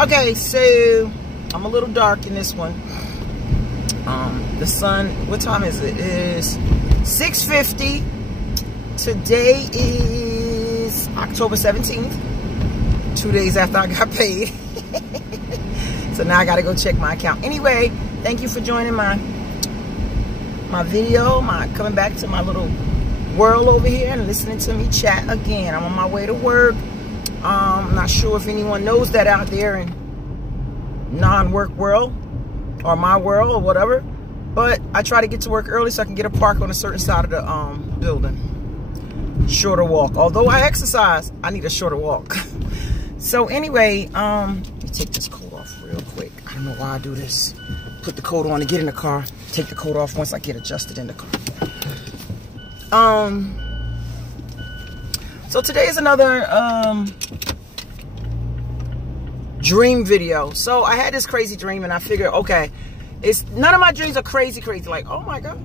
Okay, so I'm a little dark in this one. The sun, what time is it? It is 6:50. Today is October 17th, 2 days after I got paid. So now I gotta go check my account. Anyway, thank you for joining my video, coming back to my little world over here and listening to me chat again. I'm on my way to work. I'm not sure if anyone knows that out there in non-work world or my world or whatever, but I try to get to work early so I can get a park on a certain side of the building. Shorter walk. Although I exercise, I need a shorter walk. So anyway, let me take this coat off real quick. I don't know why I do this. Put the coat on to get in the car. Take the coat off once I get adjusted in the car. So today is another dream video. So I had this crazy dream and I figured, okay, none of my dreams are crazy, like, oh my God.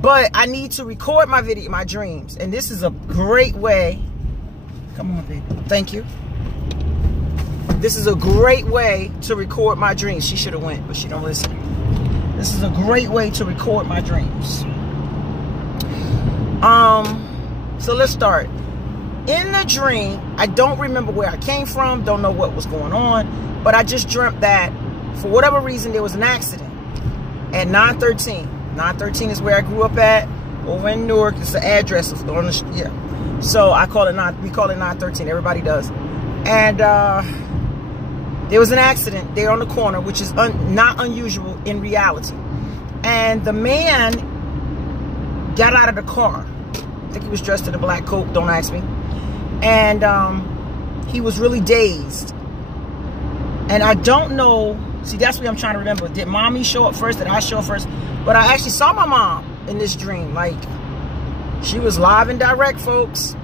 But I need to record my dreams. And this is a great way. Come on, baby. Thank you. This is a great way to record my dreams. She should have went, but she don't listen. This is a great way to record my dreams. So let's start. In the dream, I don't remember where I came from, don't know what was going on, but I just dreamt that for whatever reason there was an accident at 913. 913 is where I grew up at, over in Newark. It's the address on the yeah. So we call it 913. Everybody does. And there was an accident there on the corner, which is not unusual in reality. And the man got out of the car. I think he was dressed in a black coat, don't ask me. And he was really dazed. And I don't know, see, that's what I'm trying to remember. Did mommy show up first? Did I show up first? But I actually saw my mom in this dream. Like, she was live and direct, folks.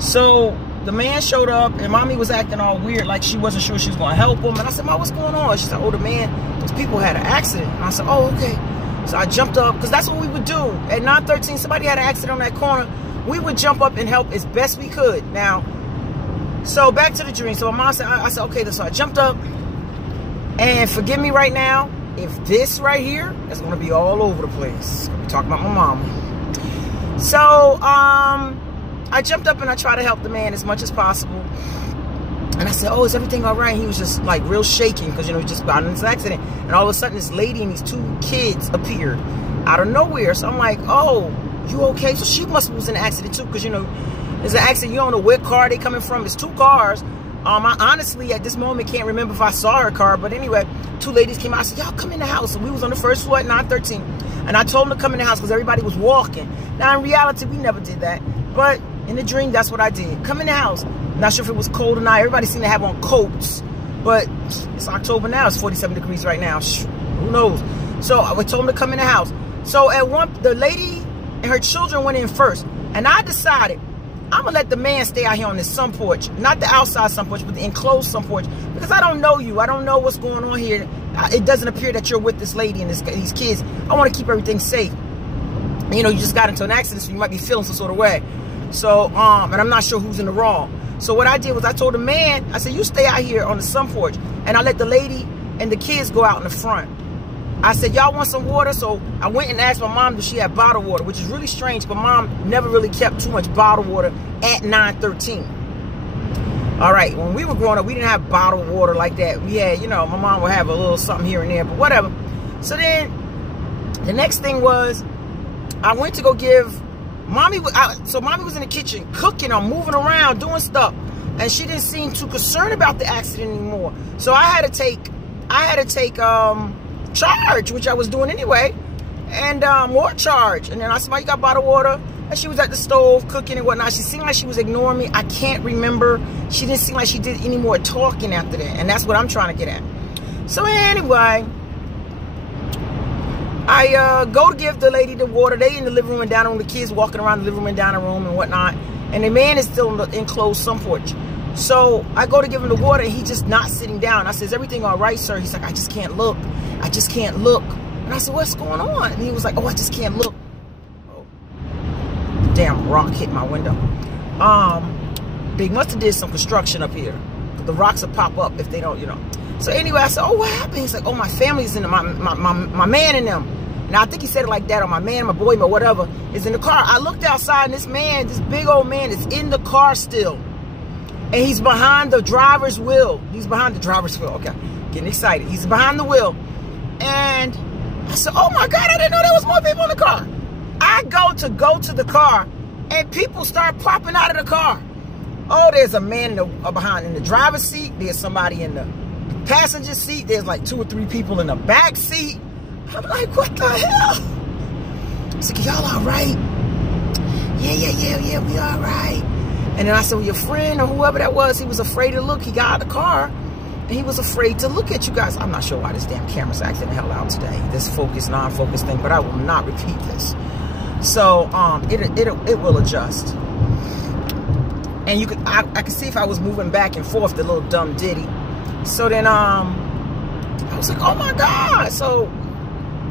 So the man showed up and mommy was acting all weird, like she wasn't sure she was going to help him. And I said, Mom, what's going on? She said, oh, the man, those people had an accident. And I said, oh, okay. So I jumped up, because that's what we would do. At 913, somebody had an accident on that corner. We would jump up and help as best we could. Now, so back to the dream. So my mom said, I said, okay, so I jumped up. And forgive me right now, if this right here is going to be all over the place. I'm talking about my mama. So, I jumped up and I tried to help the man as much as possible. And I said, oh, is everything all right? And he was just like real shaking because, you know, he just got in this accident. And all of a sudden this lady and these two kids appeared out of nowhere. So I'm like, oh, you okay? So she must have was in an accident too, because, you know, there's an accident. You don't know what car they coming from. It's two cars. I honestly, at this moment, can't remember if I saw her car. But anyway, two ladies came out. I said, y'all come in the house. And we was on the first floor at 913. And I told them to come in the house because everybody was walking. Now, in reality, we never did that. But in the dream, that's what I did. Come in the house. Not sure if it was cold or not. Everybody seemed to have on coats. But it's October now. It's 47 degrees right now. Who knows? So I told them to come in the house. So the lady and her children went in first. And I decided, I'm going to let the man stay out here on this sun porch. Not the outside sun porch, but the enclosed sun porch. Because I don't know you. I don't know what's going on here. It doesn't appear that you're with this lady and these kids. I want to keep everything safe. You know, you just got into an accident, so you might be feeling some sort of way. So, and I'm not sure who's in the wrong. So what I did was I told the man, I said, you stay out here on the sun porch. And I let the lady and the kids go out in the front. I said, y'all want some water? So I went and asked my mom if she had bottled water, which is really strange, but mom never really kept too much bottled water at 913. All right, when we were growing up, we didn't have bottled water like that. We had, you know, my mom would have a little something here and there, but whatever. So then the next thing was I went to go give mommy. So mommy was in the kitchen cooking or moving around, doing stuff. And she didn't seem too concerned about the accident anymore. So I had to take charge, which I was doing anyway, and more charge. And then I said, you got bottled water? And she was at the stove cooking and whatnot. She seemed like she was ignoring me. I can't remember. She didn't seem like she did any more talking after that. And that's what I'm trying to get at. So anyway, I go to give the lady the water. They in the living room and dining room. The kids walking around the living room and dining room and whatnot. And the man is still in the enclosed sun porch. So I go to give him the water and he's just not sitting down. I said, is everything all right, sir? He's like, I just can't look. I just can't look. And I said, what's going on? And he was like, oh, I just can't look. Oh, damn rock hit my window. They must have did some construction up here. the rocks will pop up if they don't, you know. So anyway, I said, oh, what happened? He's like, oh, my family's in my man and them. Now, I think he said it like that, or my man, my boy, or whatever, is in the car. I looked outside, and this man, this big old man, is in the car still. And he's behind the driver's wheel. He's behind the driver's wheel. Okay, getting excited. He's behind the wheel. And I said, oh, my God, I didn't know there was more people in the car. I go to the car, and people start popping out of the car. Oh, there's a man behind in the driver's seat. There's somebody in the passenger seat. There's like 2 or 3 people in the back seat. I'm like, what the hell? I said, y'all all right? Yeah, we all right. And then I said, well, your friend or whoever that was, he was afraid to look. He got out of the car, and he was afraid to look at you guys. I'm not sure why this damn camera's acting the hell out today. This focus, non-focus thing, but I will not repeat this. So it will adjust. And you could, I could see if I was moving back and forth, the little dumb ditty. So then I was like, oh my God. So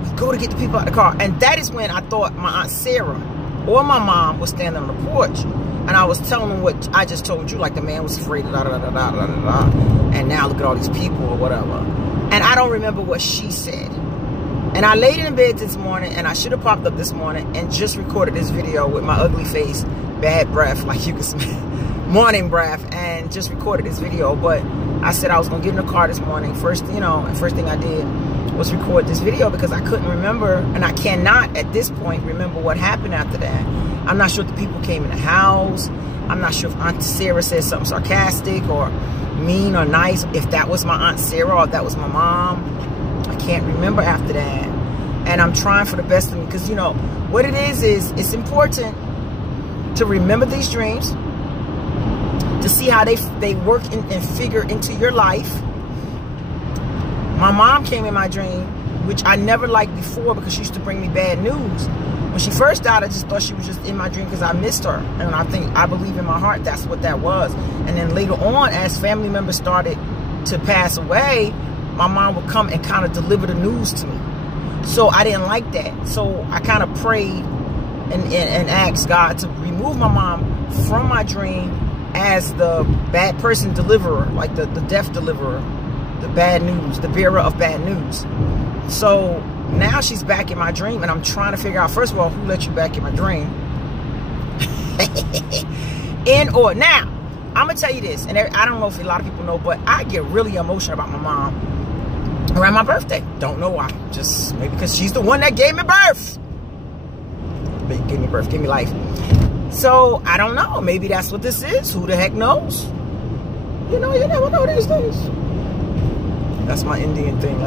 we go to get the people out of the car. And that is when I thought my Aunt Sarah or my mom was standing on the porch. And I was telling them what I just told you, like the man was afraid of and now look at all these people or whatever. And I don't remember what she said. And I laid in bed this morning, and I should have popped up this morning and just recorded this video with my ugly face, bad breath, like you can smell, morning breath, and just recorded this video. But I said I was going to get in the car this morning. First thing I did was record this video because I couldn't remember, and I cannot at this point remember what happened after that. I'm not sure if the people came in the house. I'm not sure if Aunt Sarah said something sarcastic or mean or nice, if that was my Aunt Sarah or if that was my mom. I can't remember after that. And I'm trying for the best of me because, you know, what it is it's important to remember these dreams, to see how they work and figure into your life. My mom came in my dream, which I never liked before because she used to bring me bad news. When she first died, I just thought she was just in my dream because I missed her. And I believe in my heart that's what that was. And then later on, as family members started to pass away, my mom would come and kind of deliver the news to me. So I didn't like that. So I kind of prayed and asked God to remove my mom from my dream as the bad person deliverer, like the death deliverer, the bad news, the bearer of bad news. So now she's back in my dream, and I'm trying to figure out, first of all, who let you back in my dream? Now, I'm going to tell you this, and I don't know if a lot of people know, but I get really emotional about my mom around my birthday. Don't know why. Just maybe because she's the one that gave me birth. Gave me life. So, I don't know. Maybe that's what this is. Who the heck knows? You know, you never know these things. That's my Indian thing.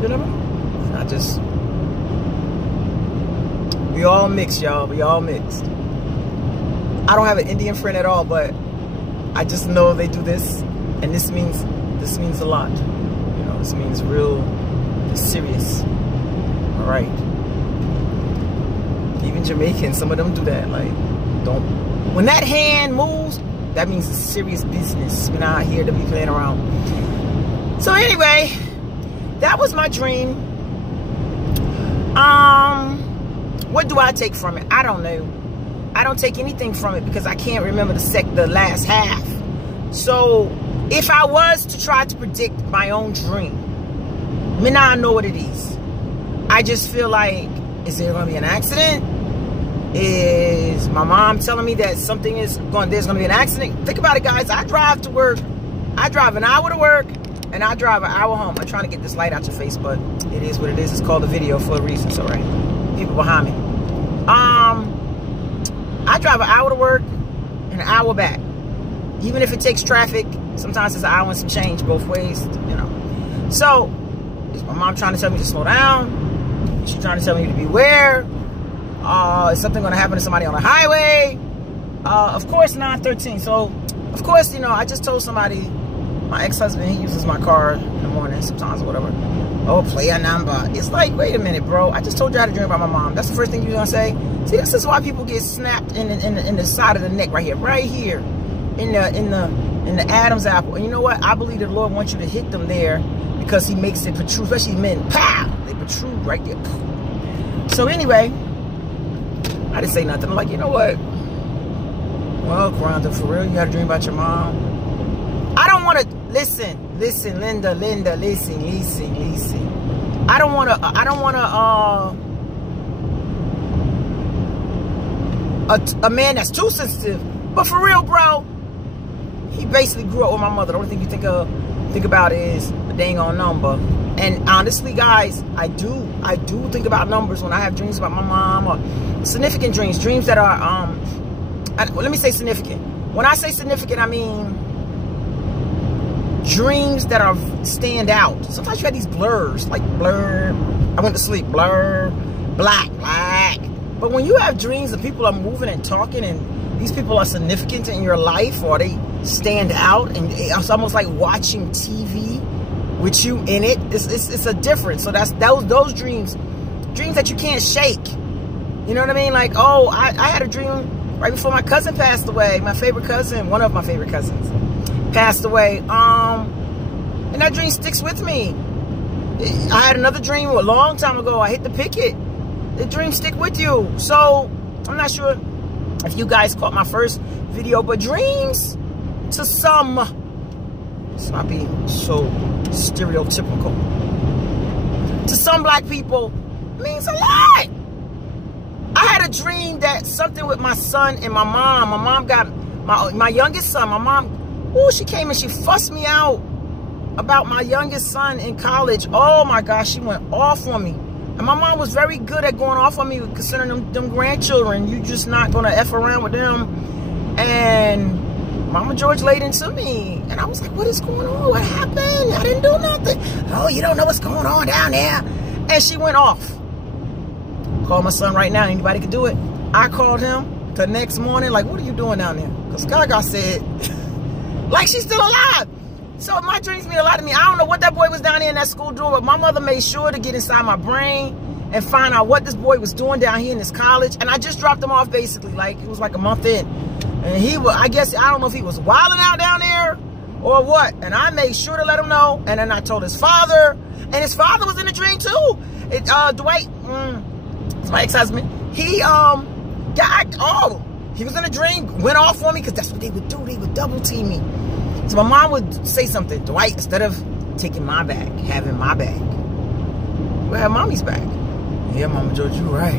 You never know. We all mixed, y'all. We all mixed. I don't have an Indian friend at all, but I just know they do this, and this means a lot. You know, this means real serious. All right. Even Jamaicans, some of them do that. Like, when that hand moves, that means it's serious business. We're not here to be playing around. So anyway, that was my dream. What do I take from it? I don't know. I don't take anything from it because I can't remember the last half. So if I was to try to predict my own dream, me now I know what it is. I just feel like, is there going to be an accident? Is my mom telling me that there's going to be an accident? Think about it, guys. I drive to work. I drive an hour to work, and I drive an hour home. I'm trying to get this light out your face, but it is what it is. It's called a video for a reason, so right. People behind me. I drive an hour to work and an hour back. Even if it takes traffic, sometimes it's an hour and some change both ways, you know. So, is my mom trying to tell me to slow down? Is she trying to tell me to beware? Is something going to happen to somebody on the highway? Of course, 9:13. So, of course, you know, I just told somebody, my ex-husband, he uses my car in the morning sometimes or whatever. Oh, play a number. It's like, wait a minute, bro. I just told you I had a dream about my mom. That's the first thing you're going to say? See, this is why people get snapped in the side of the neck right here. In the Adam's apple. And you know what? I believe the Lord wants you to hit them there because he makes it protrude, especially men. Pow! They protrude right there. So anyway, I didn't say nothing. I'm like, you know what? Well, Rhonda, for real, you had a dream about your mom? I don't want to listen, Linda, listen. I don't want a man that's too sensitive, but for real, bro, he basically grew up with my mother. The only thing you think about is a dang on number. And honestly, guys, I do think about numbers when I have dreams about my mom, or significant dreams that are let me say significant. When I say significant, I mean dreams that are stand out. Sometimes you have these blurs, like blur, I went to sleep, blur, black. But when you have dreams that people are moving and talking, and these people are significant in your life, or they stand out, and it's almost like watching TV with you in it. It's a difference. So that's those dreams that you can't shake. You know what I mean? Like, oh, I had a dream right before my cousin passed away. My favorite cousin, one of my favorite cousins, passed away. And that dream sticks with me. I had another dream a long time ago. I hit the picket. The dreams stick with you. So I'm not sure if you guys caught my first video, but dreams to some, it's not being so stereotypical, to some black people means a lot. I had a dream that something with my son and my mom. My mom got my youngest son. My mom, oh, she came and she fussed me out about my youngest son in college. Oh my gosh, she went off on me. And my mom was very good at going off on me, considering them grandchildren. You just not gonna F around with them. And Mama George laid into me. And I was like, what is going on? What happened? I didn't do nothing. Oh, you don't know what's going on down there. And she went off. Call my son right now. Anybody can do it. I called him the next morning, like, what are you doing down there? Because Gaga said, like, she's still alive. So my dreams mean a lot to me. I don't know what that boy was down there in that school doing, but my mother made sure to get inside my brain and find out what this boy was doing down here in this college. And I just dropped him off, basically, like, it was like a month in. And he was, I guess, I don't know if he was wilding out down there or what. And I made sure to let him know. And then I told his father, and his father was in the dream too. Dwight, it's my ex-husband. He he was in a dream, went off on me, because that's what they would do. They would double team me. So my mom would say something, Dwight, instead of taking my bag, having my bag, we'll have mommy's bag. Yeah, Mama George, you're right,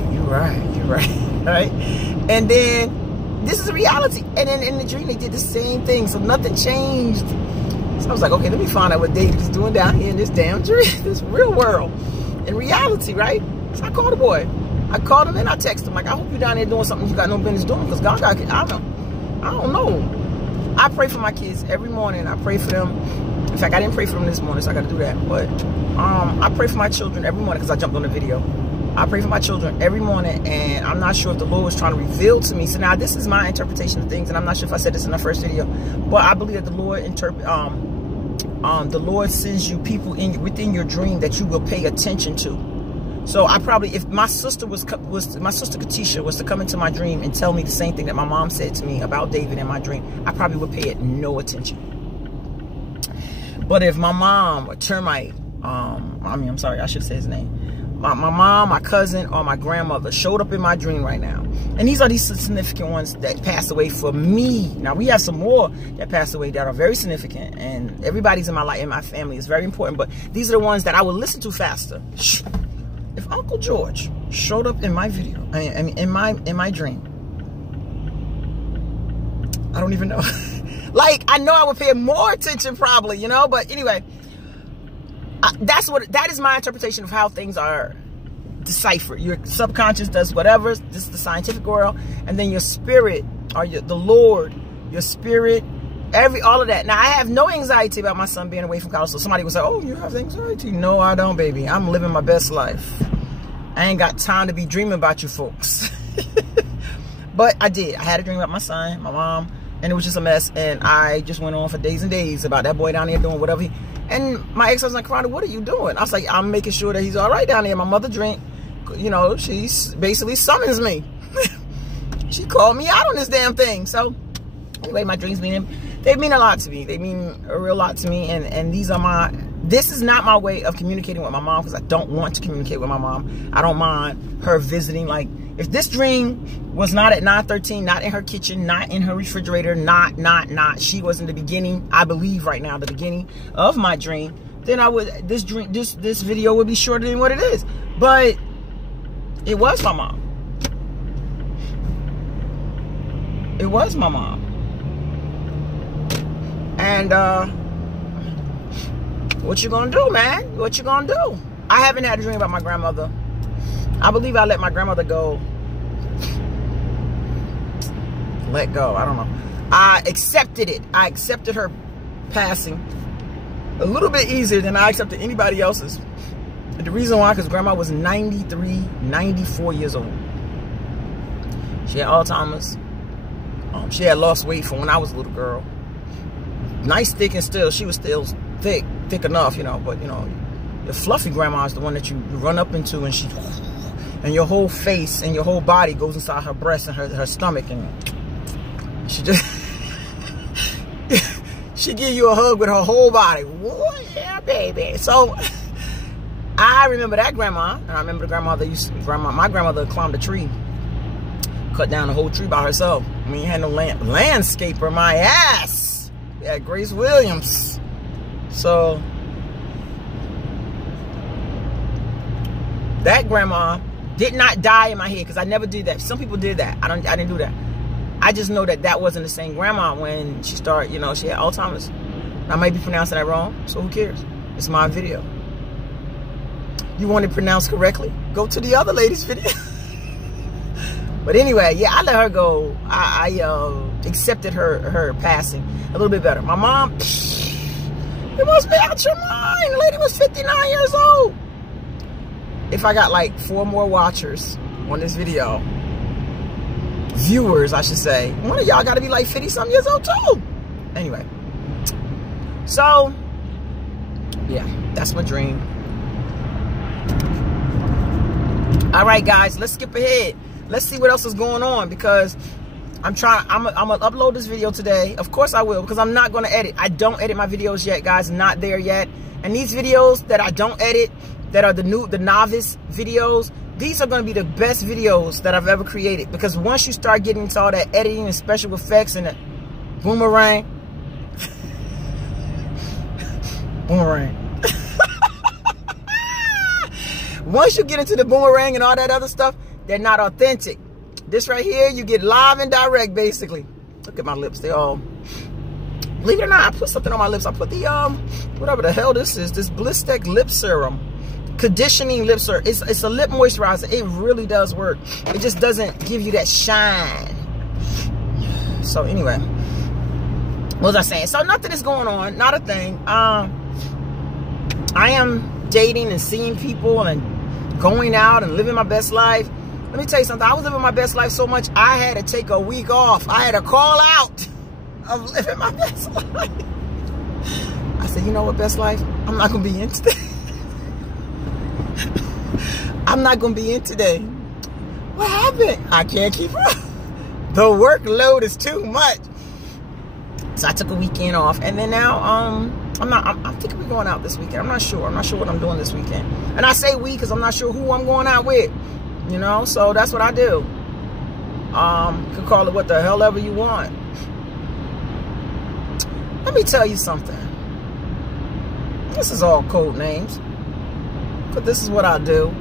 right? And then this is a reality. And then in the dream, they did the same thing. So nothing changed. So I was like, okay, let me find out what David is doing down here in this damn dream, this real world, in reality, right? So I called the boy. I called him and I texted him, like, I hope you're down there doing something you got no business doing, because God, I don't know. I pray for my kids every morning. I pray for them. In fact, I didn't pray for them this morning, so I got to do that. But I pray for my children every morning, because I jumped on the video. I pray for my children every morning, and I'm not sure if the Lord was trying to reveal to me. So now this is my interpretation of things, and I'm not sure if I said this in the first video, but I believe that the Lord the Lord sends you people within your dream that you will pay attention to. So I probably, if my sister my sister Katisha was to come into my dream and tell me the same thing that my mom said to me about David in my dream, I probably would pay it no attention. But if my mom, or Termite, I'm sorry, I should say his name. My mom, my cousin, or my grandmother showed up in my dream right now. And these are these significant ones that passed away for me. Now, we have some more that passed away that are very significant. And everybody's in my life, in my family, is very important. But these are the ones that I will listen to faster. If Uncle George showed up in my video, I mean, in my dream, I don't even know. Like, I know I would pay more attention probably, you know. But anyway, that is my interpretation of how things are deciphered. Your subconscious does whatever. This is the scientific world, and then your spirit, or the Lord, your spirit, all of that. Now, I have no anxiety about my son being away from college. So somebody will say, "Oh, you have anxiety?" No, I don't, baby. I'm living my best life. I ain't got time to be dreaming about you folks. But I did. I had a dream about my son, my mom, and it was just a mess. And I just went on for days and days about that boy down there doing whatever and my ex-husband cried, "What are you doing?" I was like, "I'm making sure that he's all right down there." My mother drink, you know, she basically summons me. She called me out on this damn thing. So anyway, my dreams mean They mean a lot to me. They mean a real lot to me. And this is not my way of communicating with my mom, because I don't want to communicate with my mom. I don't mind her visiting. Like, if this dream was not at 9:13, not in her kitchen, not in her refrigerator, not, she was in the beginning, I believe right now, the beginning of my dream, then this video would be shorter than what it is. But it was my mom. It was my mom. And what you gonna do, man? What you gonna do? I haven't had a dream about my grandmother. I believe I let my grandmother go. Let go, I don't know. I accepted it. I accepted her passing a little bit easier than I accepted anybody else's. And the reason why, because grandma was 93, 94 years old. She had Alzheimer's. She had lost weight from when I was a little girl. Nice, thick, and still. She was still thick enough, you know. But, you know, the fluffy grandma is the one that you run up into, and your whole face and your whole body goes inside her breast and her stomach, and she just she give you a hug with her whole body. Whoa, yeah, baby. So I remember that grandma, and I remember the my grandmother climbed a tree, cut down the whole tree by herself. I mean, you had no landscaper, my ass. Yeah, Grace Williams. So that grandma did not die in my head, because I never did that. Some people did that. I didn't do that. I just know that wasn't the same grandma when she started, you know, she had Alzheimer's. I might be pronouncing that wrong, so who cares? It's my video. You want it pronounced correctly? Go to the other lady's video. But anyway, yeah, I let her go. I accepted her passing a little bit better. My mom, you must be out your mind. The lady was 59 years old. If I got like 4 more watchers on this video, viewers, I should say, one of y'all got to be like 50-something years old too. Anyway, so yeah, that's my dream. All right, guys, let's skip ahead. Let's see what else is going on, because I'm gonna upload this video today. Of course I will, because I'm not gonna edit. I don't edit my videos yet, guys. Not there yet. And these videos that I don't edit, that are the novice videos, these are going to be the best videos that I've ever created. Because once you start getting into all that editing and special effects and the boomerang, once you get into the boomerang and all that other stuff, they're not authentic. This right here, you get live and direct, basically. Look at my lips. They all, believe it or not, I put something on my lips. I put the whatever the hell this is, this Blistec lip serum. Conditioning lip serum. It's a lip moisturizer. It really does work. It just doesn't give you that shine. So anyway, what was I saying? So nothing is going on. Not a thing. I am dating and seeing people and going out and living my best life. Let me tell you something. I was living my best life so much, I had to take a week off. I had to call out of living my best life. I said, you know what, best life? I'm not going to be in today. I'm not going to be in today. What happened? I can't keep up. The workload is too much. So I took a weekend off. And then now, I'm thinking we're going out this weekend. I'm not sure. I'm not sure what I'm doing this weekend. And I say we because I'm not sure who I'm going out with. You know, so that's what I do. You can call it what the hell ever you want. Let me tell you something. This is all code names. But this is what I do.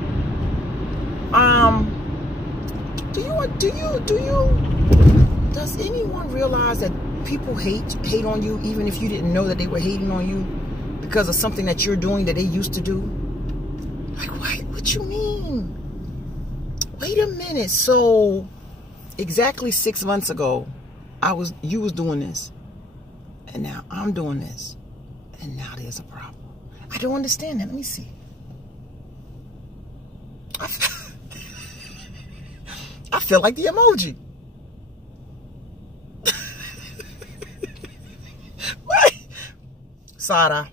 Does anyone realize that people hate on you even if you didn't know that they were hating on you because of something that you're doing that they used to do? Like, what you mean? Wait a minute. So exactly 6 months ago, you was doing this, and now I'm doing this, and now there's a problem. I don't understand that. Let me see. I feel like the emoji. What? Sada.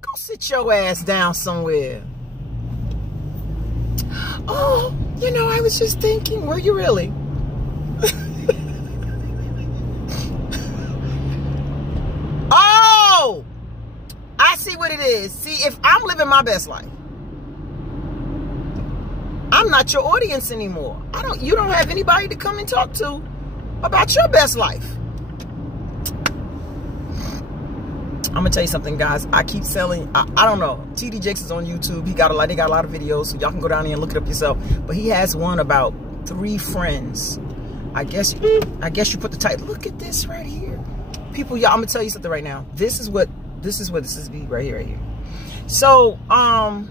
Go sit your ass down somewhere. Oh, you know, I was just thinking, were you really? what it is. See, if I'm living my best life, I'm not your audience anymore. You don't have anybody to come and talk to about your best life. I'm gonna tell you something, guys. I keep selling. I don't know. TD Jakes is on YouTube. They got a lot of videos, so y'all can go down there and look it up yourself. But he has one about 3 friends. I guess you put the title. Look at this right here, people. Y'all, I'm gonna tell you something right now. This is what this is right here. So I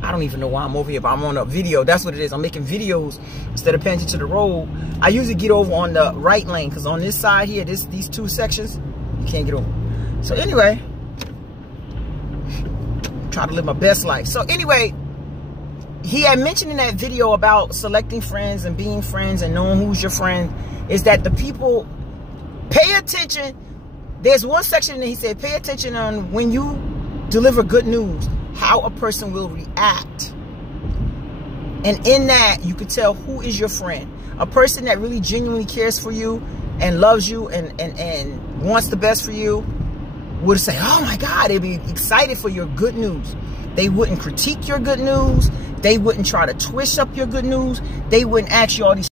don't even know why I'm over here, but I'm on a video. That's what it is. I'm making videos instead of paying attention to the road. I usually get over on the right lane because on this side here, these 2 sections, you can't get over. So anyway, try to live my best life. So anyway, he had mentioned in that video about selecting friends and being friends and knowing who's your friend, is that the people pay attention. There's one section that he said, pay attention on when you deliver good news, how a person will react. And in that, you could tell who is your friend. A person that really genuinely cares for you and loves you and wants the best for you would say, oh my God, they'd be excited for your good news. They wouldn't critique your good news. They wouldn't try to twist up your good news. They wouldn't ask you all these